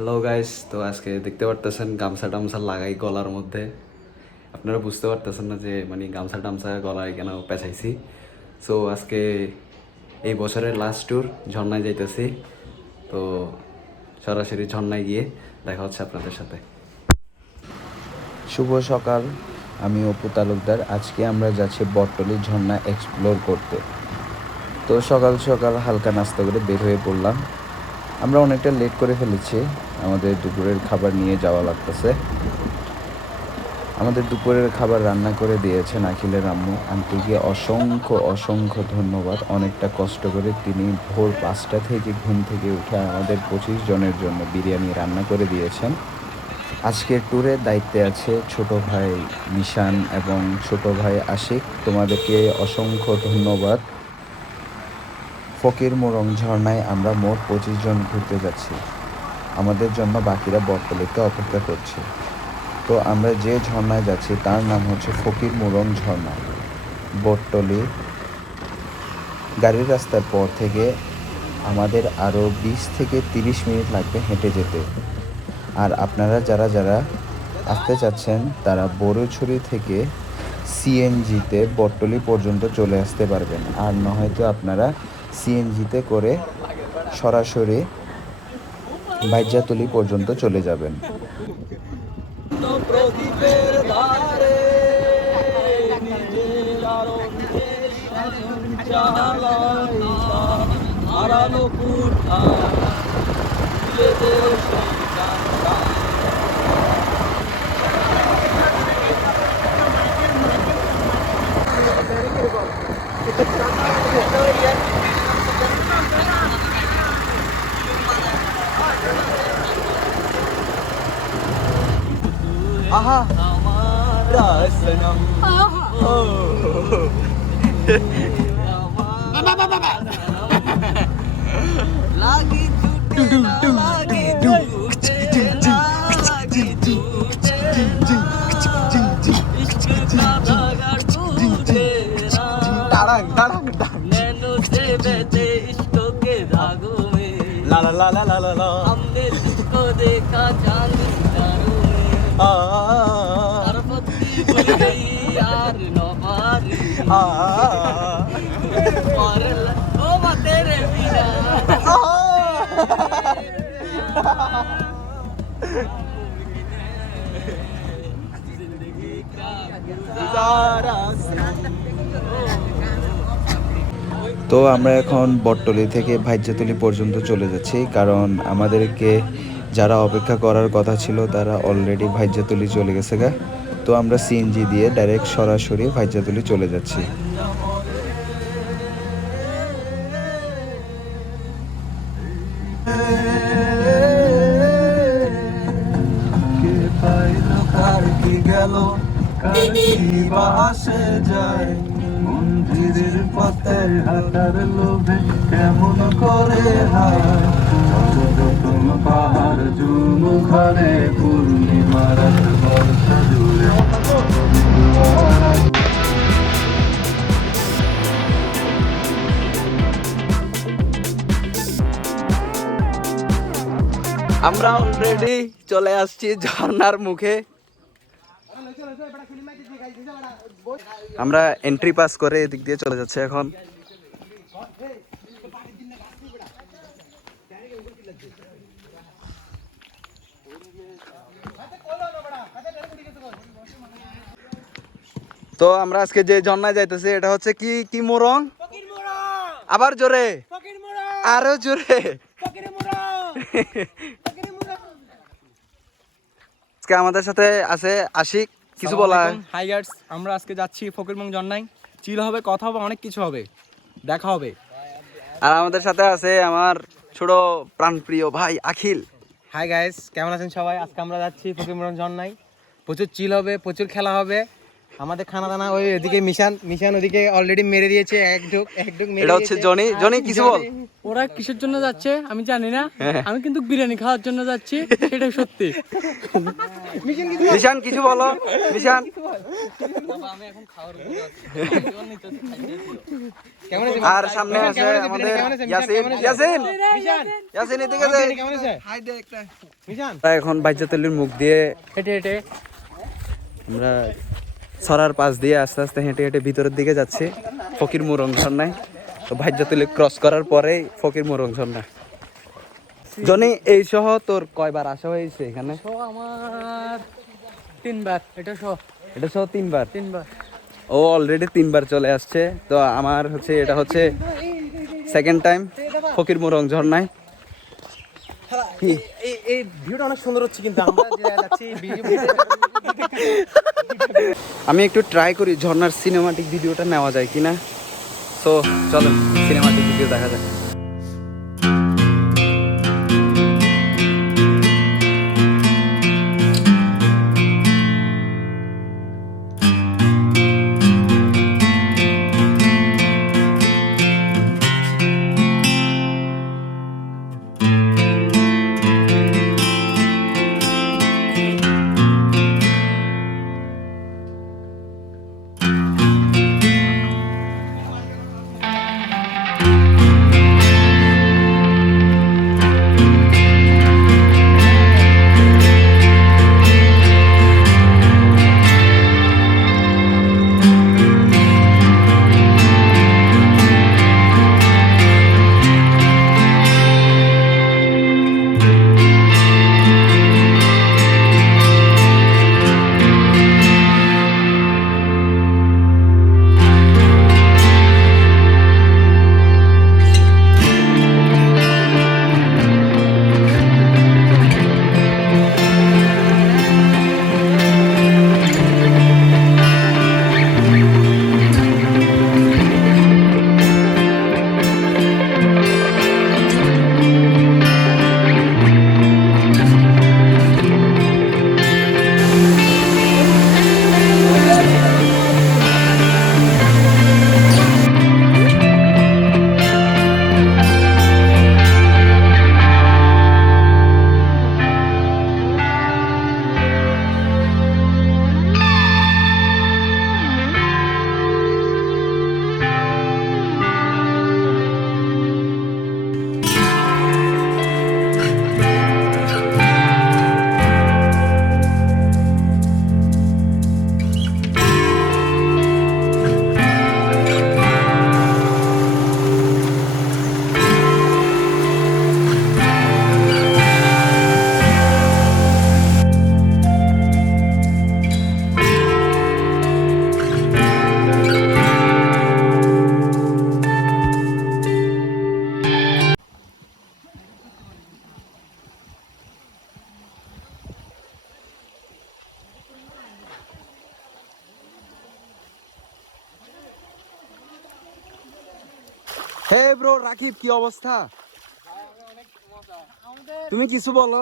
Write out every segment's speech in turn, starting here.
Hello guys, তো আজকে দেখতে পারতেছেন গামছা টামছা লাগাই গলার মধ্যে। আপনারা বুঝতে পারতেছেন না যে মানে গামছা টামছা গলায় কেন পেঁচাইছি। সো আজকে এই বছরের লাস্ট ট্যুর ঝর্ণায় যাইতেছি। তো সরাসরি ঝর্ণায় গিয়ে দেখা হচ্ছে আপনাদের সাথে। শুভ সকাল, আমি অপু তালুকদার। আজকে আমরা যাচ্ছি বটতলী ঝর্ণা এক্সপ্লোর করতে। তো সকাল সকাল হালকা নাস্তা করে বের হয়ে পড়লাম। আমরা অনেকটা লেট করে ফেলেছি, আমাদের দুপুরের খাবার নিয়ে যাওয়া লাগতেছে। আমাদের দুপুরের খাবার রান্না করে দিয়েছেন আখিলের আম্মু। আন্টিকে অসংখ্য অসংখ্য ধন্যবাদ। অনেকটা কষ্ট করে তিনি ভোর 5টা থেকে ঘুম থেকে উঠে আমাদের 25 জনের জন্য বিরিয়ানি রান্না করে দিয়েছেন। আজকের ট্যুরের দায়িত্বে আছে ছোট ভাই নিশান এবং ছোট ভাই আশিক। তোমাদেরকে অসংখ্য ধন্যবাদ। ফকির মোরং ঝর্ণায় আমরা মোট 25 জন ঘুরতে যাচ্ছি। আমাদের জন্য বাকিরা বটতলীতে অপেক্ষা করছে। তো আমরা যে ঝর্ণায় যাচ্ছি তার নাম হচ্ছে ফকির মোরং ঝর্ণা। বটতলী গাড়ির রাস্তার পর থেকে আমাদের আরও 20 থেকে 30 মিনিট লাগবে হেঁটে যেতে। আর আপনারা যারা যারা আসতে চাচ্ছেন তারা বড়ুছড়ি থেকে সিএনজিতে বটতলী পর্যন্ত চলে আসতে পারবেন। আর না হয়তো আপনারা সিএনজিতে করে সরাসরি বাইজাতলি পর্যন্ত চলে যাবেন। প্রদীপের ধারে নিজের আলোকে সঞ্চালন হারানো কুঠা ফিরে দে সেই গানটা। আহা আমার সনম ও লাগি ছুটে লাগি ছুটে লাগি ছুটে ইশক का धागा टूटे দাঁড়ান দাঁড়ান नैनो से बहते इश्कों के धागों में লা লা লা লা লা লা हमने तुझको देखा चांदनी तारों में तरफती भूल गई यार नौबारी और ओ मैं तेरे बिना जिंदगी का गुजारा তো আমরা এখন বটতলী থেকে ভাইজাতলি পর্যন্ত চলে যাচ্ছি, কারণ আমাদেরকে যারা অপেক্ষা করার কথা ছিল তারা অলরেডি ভাইজাতলি চলে গেছে গা। তো আমরা সিএনজি দিয়ে ডাইরেক্ট সরাসরি ভাইজাতলি চলে যাচ্ছি। কে পাইল কার কি গেল কার কি বা আসে যায় মন্দিরের পথে হাঁটার লোভে কেমন করে হায় যতন পাহাড় জুম ঘরে পূর্ণিমা রাত বর্ষা জুড়ে আমরা অলরেডি চলে আসছি ঝর্ণার মুখে। আমরা এন্ট্রি পাস করে এদিক দিয়ে চলে যাচ্ছে এখন। তো আমরা আজকে যে ঝর্ণায় যাইতেছি এটা হচ্ছে কি কি মোরং, আবার জোরে, আরো জোরে। আজকে আমাদের সাথে আছে আশিক, কিছু বলা? হাই গাইস, আমরা আজকে যাচ্ছি ফকিরমোং ঝর্ণায়। চিল হবে, কথা হবে, অনেক কিছু হবে, দেখা হবে। আর আমাদের সাথে আছে আমার ছোট প্রাণপ্রিয় ভাই আখিল। হাই গাইস, কেমন আছেন সবাই? আজকে আমরা যাচ্ছি ফকিরমোং ঝর্ণায়। প্রচুর চিল হবে, প্রচুর খেলা হবে, আমাদের খানা দানা ওই এদিকে মিশান ওদিকে অলরেডি মেরে দিয়েছে এক ঢোক মেরে এটা হচ্ছে জনি। জনি কিছু বল। ওরা কিসের জন্য যাচ্ছে আমি জানি না, আমি কিন্তু বিরিয়ানি খাওয়ার জন্য যাচ্ছি, সেটা সত্যি। মিশান কিছু বলো। মিশান আর সামনে আছে আমাদের ইয়াসিন। ইয়াসিন ইয়াসিন এদিকে দে। আমরা এখন বাইজাতলির মুখ দিয়ে হেঁটে হেঁটে আমরা সরার পাশ দিয়ে আস্তে আস্তে হেঁটে হেঁটে ভিতরের দিকে যাচ্ছি ফকির মোরং ঝর্ণায়। তো বাইজাতলি ক্রস করার পরেই ফকির মোরং ঝর্ণা। জনি এই সহ তোর কয়বার আসা হয়েছে এখানে? আমার 3 বার, এটা সহ 3 বার। ও অলরেডি 3 বার চলে আসছে। তো আমার হচ্ছে এটা হচ্ছে সেকেন্ড টাইম ফকির মোরং ঝর্ণায়। এই ভিউটা অনেক সুন্দর হচ্ছে, কিন্তু আমরা যে যাচ্ছি আমি একটু ট্রাই করি ঝর্ণার সিনেমাটিক ভিডিওটা নেওয়া যায় কিনা। তো চলো সিনেমাটিক ভিডিও দেখা যাক। হে ব্রো রাকিব, কি অবস্থা? তুমি কিছু বলো।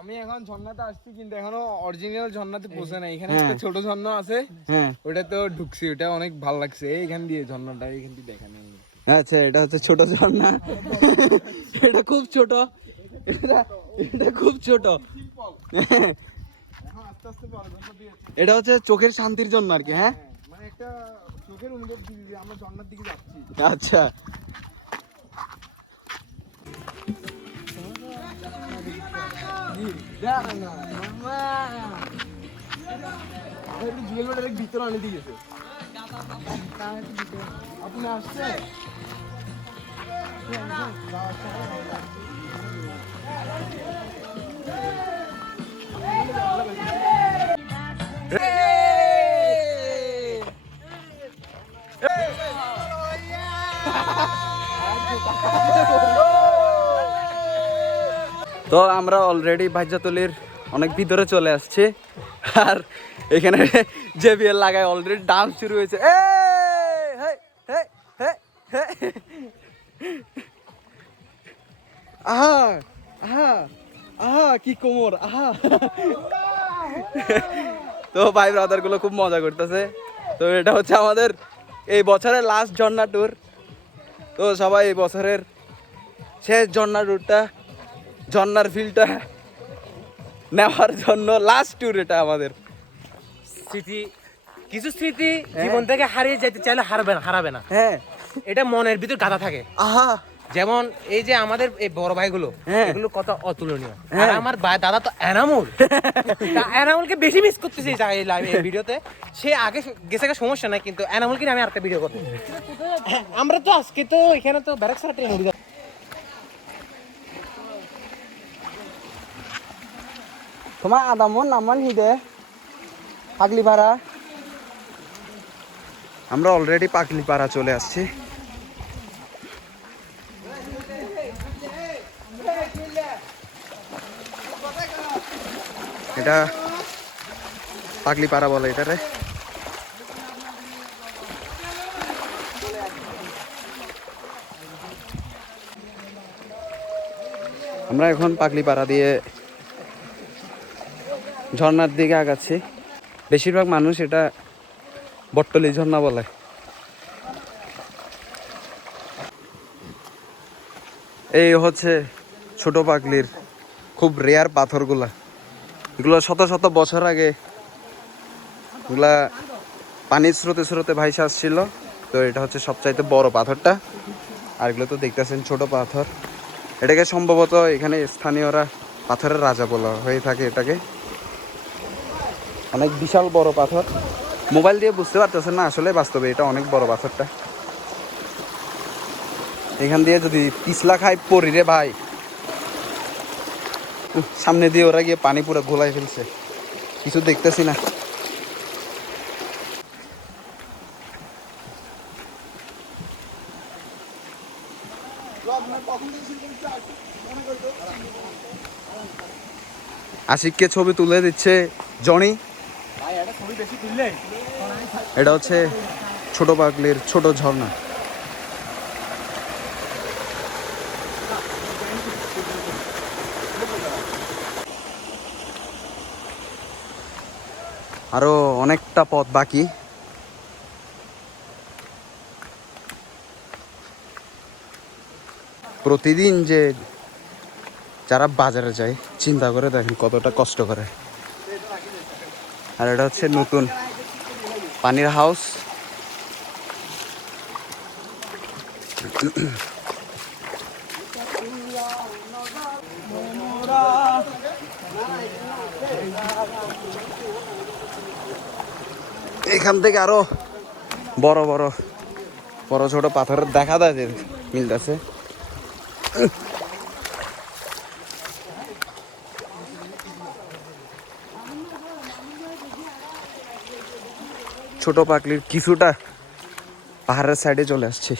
আমি এখন ঝর্ণাতে আসছি, কিন্তু এখনো অরিজিনাল ঝর্ণাতে পৌঁছে নাই। এখানে একটা ছোট ঝর্ণা আছে, হ্যাঁ ওটা তো ঢুকছি, ওটা অনেক ভালো লাগছে। এইখান দিয়ে ঝর্ণাটা এইখান দিয়ে দেখা নেই। আচ্ছা, এটা হচ্ছে ছোট ঝর্ণা। এটা খুব ছোট, এটা খুব ছোট। এটা হচ্ছে চোখের শান্তির জন্য আর কি। হ্যাঁ, মানে একটা চোখের অনুভব দিই যে আমরা ঝর্ণার দিকে যাচ্ছি। আচ্ছা জুয়েল ভিতরে অনেক দিয়েছে। আপনি আসছে তো আমরা অলরেডি ভাইজাতলির অনেক ভিতরে চলে আসছি, আর এখানে জেবিএল লাগায় অলরেডি ডান্স শুরু হয়েছে। আহা আহা আহা কি কোমর, আহা তো ভাই ব্রাদার গুলো খুব মজা করতেছে। তো এটা হচ্ছে আমাদের এই বছরের লাস্ট ঝর্ণা ট্যুর। তো সবাই এই বছরের শেষ ঝর্ণা ট্যুরটা, ঝর্ণার ফিলটা নেওয়ার জন্য লাস্ট ট্যুর এটা আমাদের। স্মৃতি, কিছু স্মৃতি জীবন থেকে হারিয়ে যেতে চাইলে হারাবে না। হ্যাঁ, এটা মনের ভিতর গাঁথা থাকে। আহা, যেমন এই যে আমাদের এই বড় ভাইগুলো, হ্যাঁ। এগুলো কত অতুলনীয়। হ্যাঁ। আর আমার ভাই দাদা তো এনামুল, এনামুলকে বেশি মিস করতেছি এই ভিডিওতে। সে আগে গেছে সমস্যা নাই, কিন্তু এনামুলকে নিয়ে আমি আরেকটা ভিডিও করতে। আমরা তো আজকে তো এখানে তো ব্যারাক সারা ট্রেন উড়ে যাচ্ছে। তোমার আদামন নামান হিদে পাগলিপাড়া। আমরা অলরেডি পাগলিপাড়া চলে আসছি। এটা পাগলিপাড়া বলে এটারে। আমরা এখন পাগলিপাড়া দিয়ে ঝর্ণার দিকে আগাচ্ছি। বেশিরভাগ মানুষ এটা বটতলি ঝর্ণা বলে। এই হচ্ছে ছোট পাগলির খুব রেয়ার পাথরগুলা। এগুলো শত শত বছর আগে এগুলা পানির স্রোতে স্রোতে ভাইসে আসছিল। তো এটা হচ্ছে সবচাইতে বড় পাথরটা। আর এগুলো তো দেখতেছেন ছোট পাথর। এটাকে সম্ভবত এখানে স্থানীয়রা পাথরের রাজা বলা হয়ে থাকে। এটাকে অনেক বিশাল বড় পাথর, মোবাইল দিয়ে বুঝতে পারতেছেন না, আসলে বাস্তবে এটা অনেক বড় পাথরটা। এখান দিয়ে যদি পিছলা খাই পড়ি রে ভাই। সামনে দিয়ে ওরা গিয়ে পানি পুরো ঘোলাই ফেলছে, কিছু দেখতেছি না। আশিককে ছবি তুলে দিচ্ছে জনি। এটা হচ্ছে ছোট পাগলির ছোট ঝর্ণা। আরো অনেকটা পথ বাকি। প্রতিদিন যে যারা বাজারে যায় চিন্তা করে দেখেন কতটা কষ্ট করে। আর এটা হচ্ছে নতুন পানির হাউস। এখান থেকে আরো বড় বড় বড় ছোট পাথরের দেখা যায় যে মিলতেছে। ছোট পাগলির কিছুটা পাহাড়ের সাইডে চলে আসছে।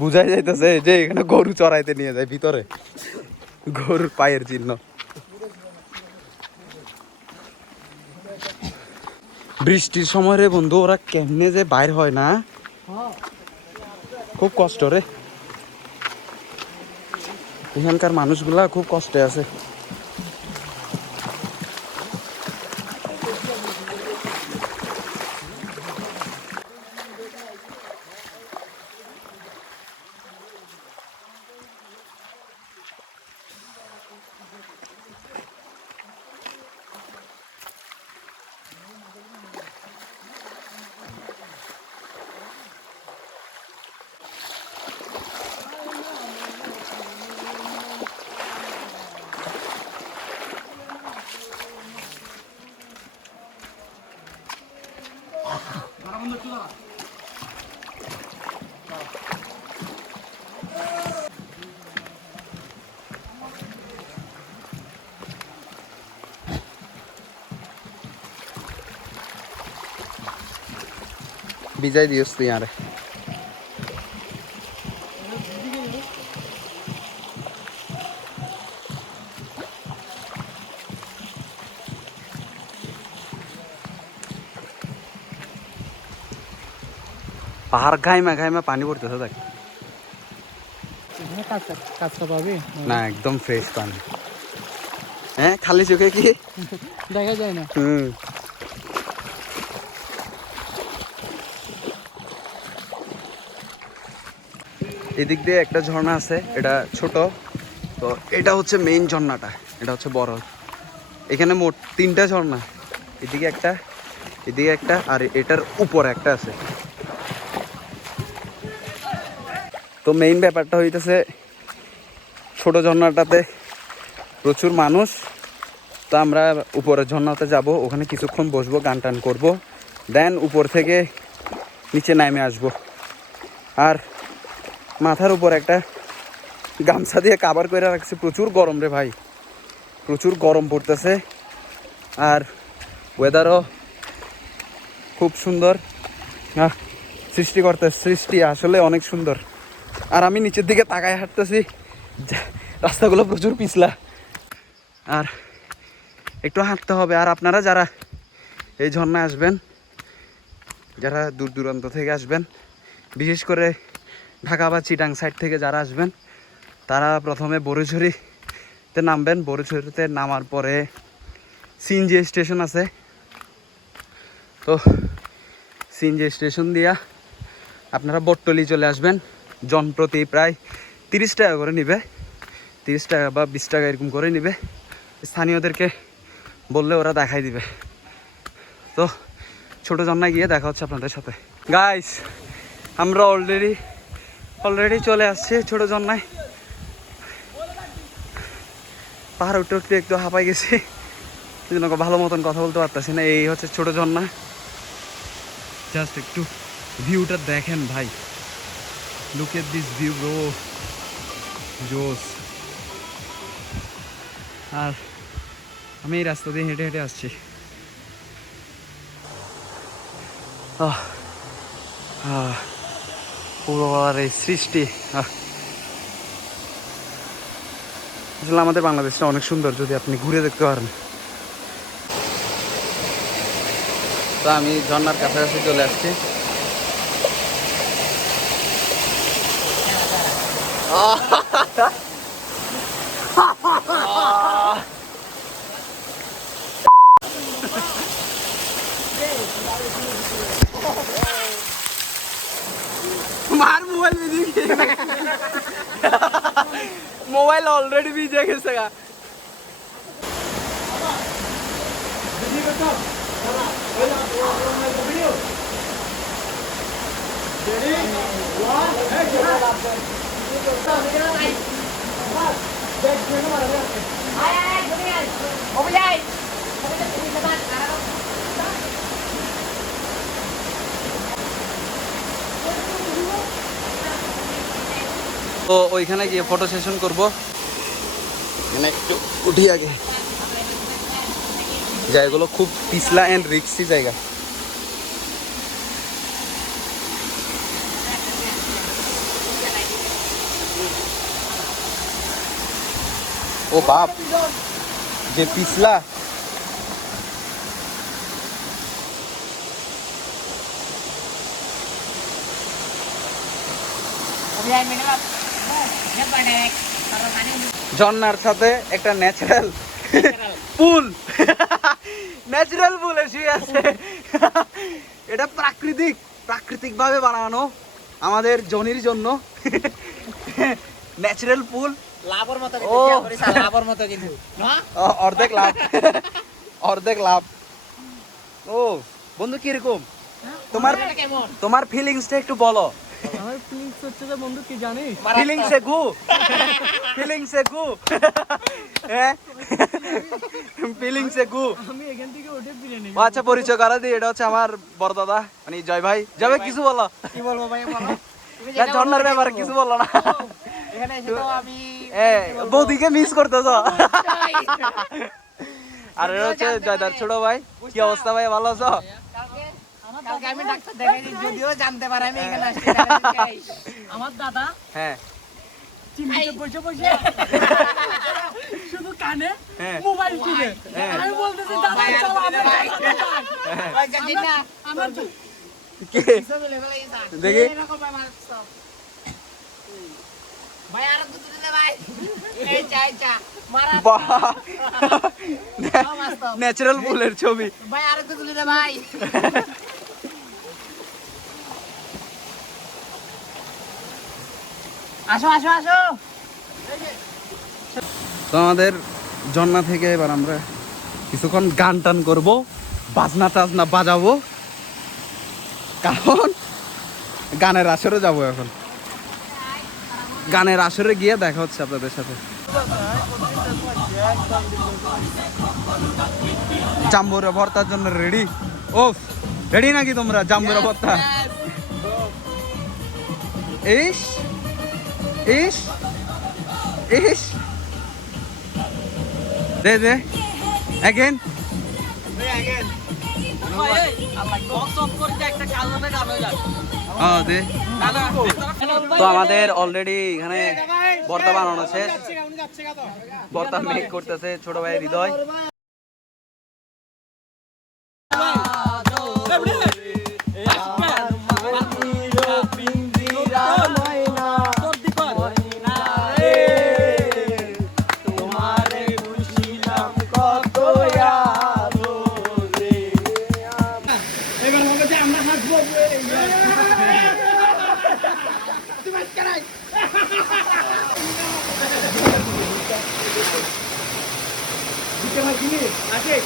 বুঝাই যাইতেছে যে এখানে গরু চড়াইতে নিয়ে যায় ভিতরে, গরুর পায়ের চিহ্ন। বৃষ্টির সময় রে বন্ধু, ওরা কেমনে যে বাইর হয় না, খুব কষ্ট রে। এখানকার মানুষগুলা খুব কষ্টে আছে। বিজয় দিওস তুই আরে। পাহাড় ঘাইমা ঘাইমা পানি পড়তেছে দেখ। এখানে কাঁচটা পাবি? না, একদম ফ্রেশ পানি। হ্যাঁ, খালি চোখে কি দেখা যায় না। এদিক দিয়ে একটা ঝর্ণা আছে, এটা ছোট। তো এটা হচ্ছে মেইন ঝর্ণাটা, এটা হচ্ছে বড়। এখানে মোট 3টা ঝর্ণা, এদিকে একটা, এদিকে একটা, আর এটার উপরে একটা আছে। তো মেইন ব্যাপারটা হইতেছে ছোট ঝর্ণাটাতে প্রচুর মানুষ। তো আমরা উপরের ঝর্ণাতে যাব, ওখানে কিছুক্ষণ বসবো, গান টান করবো, দেন উপর থেকে নিচে নামে আসবো। আর মাথার উপর একটা গামছা দিয়ে কাভার করে রাখছে, প্রচুর গরম রে ভাই, প্রচুর গরম পড়তেছে। আর ওয়েদারও খুব সুন্দর, সৃষ্টি আসলে অনেক সুন্দর। আর আমি নিচের দিকে তাকায় হাঁটতেছি, রাস্তাগুলো প্রচুর পিছলা, আর একটু হাঁটতে হবে। আর আপনারা যারা এই ঝর্ণায় আসবেন, যারা দূর দূরান্ত থেকে আসবেন, বিশেষ করে ঢাকা বা চিটাং সাইড থেকে যারা আসবেন, তারা প্রথমে বড়ুঝুরিতে নামবেন। বড়ুঝুরিতে নামার পরে সিএনজি স্টেশন আছে, তো সিএনজি স্টেশন দিয়া আপনারা বটতলি চলে আসবেন। জনপ্রতি প্রায় 30 টাকা করে নিবে, 30 টাকা বা 20 টাকা এরকম করে নিবে। স্থানীয়দেরকে বললে ওরা দেখাই দিবে। তো ছোটো ঝর্ণায় গিয়ে দেখা হচ্ছে আপনাদের সাথে। গাইস, আমরা অলরেডি চলে আসছি ছোটো ঝর্ণায়। পাহাড় উঠতে উঠতে একটু হাঁপাই গেছি, কিন্তু ভালো মতন কথা বলতে পারতেছি না। এই হচ্ছে ছোটো ঝর্ণা, জাস্ট একটু ভিউটা দেখেন ভাই, look at this view bro, জোস। আর আমি এই রাস্তা দিয়ে হেঁটে হেঁটে আসছি। পুরোবার এই সৃষ্টি, আসলে আমাদের বাংলাদেশটা অনেক সুন্দর, যদি আপনি ঘুরে দেখতে পারেন। তো আমি ঝর্ণার কাছাকাছি চলে আসছি। मार मोबाइल में मोबाइल ऑलरेडी भिजे गेছে গা। তো ওইখানে গিয়ে ফটো সেশন করবো, মানে একটু উঠি আগে। জায়গাগুলো খুব পিছলা এন্ড রিক্সি জায়গা। ও বাপ, যে পিছলা। ঝর্ণার সাথে একটা ন্যাচারাল পুল, ন্যাচারাল পুল শুয়ে আছে। এটা প্রাকৃতিক ভাবে বানানো আমাদের জনির জন্য ন্যাচারাল পুল। লাভর মতো লাভর মতো কিন্তু অর্ধেক লাভ। ও বন্ধু, কিরকম তোমার ফিলিংসটা একটু বলো। আমার ফিলিংস হচ্ছে যে বন্ধু কি জানিস, ফিলিংসে গু ফিলিংসে গু। আমি এখান থেকে উঠে বিরিয়ানি আচ্ছা, পরিচয় করা দিই, এটা হচ্ছে আমার বড় দাদা, মানে জয় ভাই। জয় ভাই, কিছু বলো। কি বলবো ভাই, বলো। ঝর্ণার ব্যাপারে কিছু বলো না। এখানে এসে তো আমি বৌদিকে মিস করতেছ। আর এটা হচ্ছে জয়দার ছোট ভাই। কি অবস্থা ভাই, ভালো আছো? কালকে আমি ডাক্তার দেখাইছি, যদিও জানতে পারে আমি এখানে আসছি। আমার দাদা হ্যাঁ, চিমনিতে বসে বসে শুধু কানে হ্যাঁ। মোবাইল টিপে। আমি বলতেছি দাদা চলো আমরা দেখি ন্যাচারাল ফুলের ছবি। আসো আসো আসো। তো আমাদের ঝর্ণা থেকে এবার আমরা কিছুক্ষণ গান টান করবো, বাজনা টাজনা বাজাবো, কারণ গানের আসরে যাবো এখন। গানের আসরে গিয়ে দেখা হচ্ছে আপনাদের সাথে। জাম্বুরা ভর্তার জন্য রেডি? ও রেডি নাকি তোমরা জাম্বুরা ভর্তা? ইস ইস ইস, দে দে again. দে। তো আমাদের অলরেডি এখানে ভর্তা বানানো শেষ, ভর্তা মেক করতেছে ছোট ভাই হৃদয়। Hey,